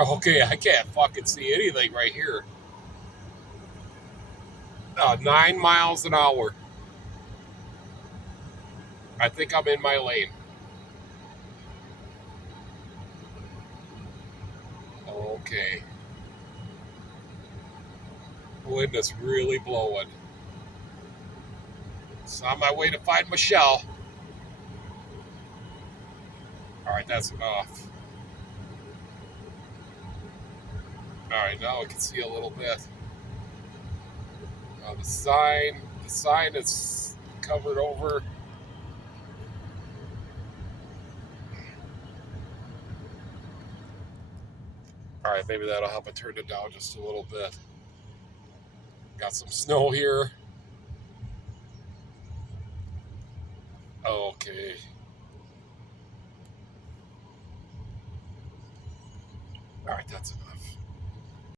Okay, I can't fucking see anything right here. 9 miles an hour. I think I'm in my lane. Okay. Wind is really blowing. So on my way to find Michelle. All right, that's enough. All right, now I can see a little bit. The sign is covered over. All right, maybe that'll help it turn it down just a little bit. Got some snow here. Okay. All right, that's enough.